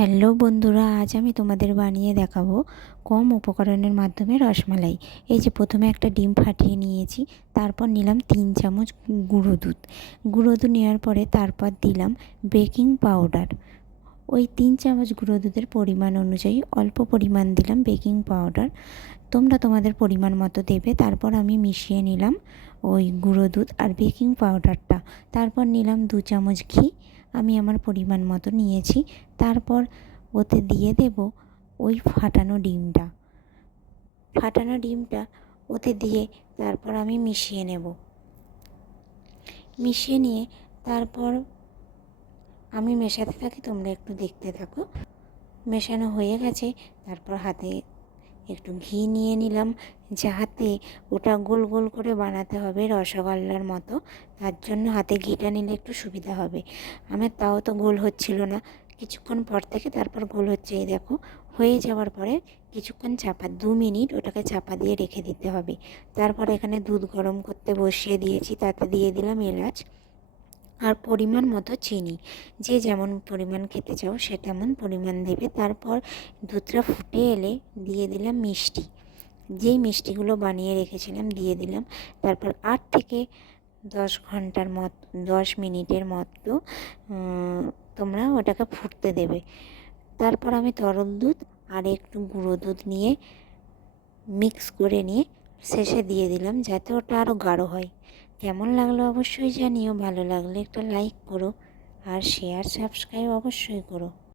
Hello বন্ধুরা, আজ আমি তোমাদের বানিয়ে দেখাবো কম উপকরণের মাধ্যমে রসমালাই। এই যে প্রথমে একটা ডিম ফাটিয়ে নিয়েছি, তারপর নিলাম তিন চামচ গুঁড়ো দুধ। গুঁড়ো দুধ নেওয়ার পরে তারপর দিলাম বেকিং পাউডার। ওই তিন চামচ গুঁড়ো দুধের পরিমাণ অনুযায়ী অল্প পরিমাণ দিলাম বেকিং পাউডার। তোমরা তোমাদের পরিমাণ মতো দেবে, তারপর আমি মিশিয়ে নিলাম ওই গুঁড়ো দুধ আর বেকিং পাউডারটা। তারপর নিলাম দু চামচ ঘি আমি আমার পরিমাণ মতো নিয়েছি। তারপর ওতে দিয়ে দেব ওই ফাটানো ডিমটা। ফাটানো ডিমটা ওতে দিয়ে তারপর আমি মিশিয়ে নেব। মিশিয়ে নিয়ে তারপর আমি মেশাতে থাকি, তোমরা একটু দেখতে থাকো। মেশানো হয়ে গেছে, তারপর হাতে একটু ঘি নিয়ে নিলাম যাতে ওটা গোল গোল করে বানাতে হবে রসগোল্লার মতো। তার জন্য হাতে ঘিটা নিলে একটু সুবিধা হবে। আমার তাও তো গোল হচ্ছিল না। কিছুক্ষণ পর থেকে তারপর গোল হচ্ছে, এই দেখো। হয়ে যাওয়ার পরে কিছুক্ষণ চাপা, দু মিনিট ওটাকে চাপা দিয়ে রেখে দিতে হবে। তারপর এখানে দুধ গরম করতে বসিয়ে দিয়েছি, তাতে দিয়ে দিলাম এলাচ। আর পরিমাণ মতো চিনি। যে যেমন পরিমাণ খেতে চাও, সে তেমন পরিমাণ দেবে। তারপর দুধটা ফুটে এলে দিয়ে দিলাম মিষ্টি। যেই মিষ্টিগুলো বানিয়ে রেখেছিলাম, দিয়ে দিলাম। তারপর আট থেকে দশ ঘণ্টার মত, দশ মিনিটের মতো তোমরা ওটাকে ফুটতে দেবে। তারপর আমি তরল দুধ আর একটু গুঁড়ো দুধ নিয়ে মিক্স করে নিয়ে শেষে দিয়ে দিলাম, যাতে ওটা আরও গাঢ় হয়। কেমন লাগল অবশ্যই জানিও ভালো লাগলে একটা লাইক করো আর শেয়ার সাবস্ক্রাইব অবশ্যই করো।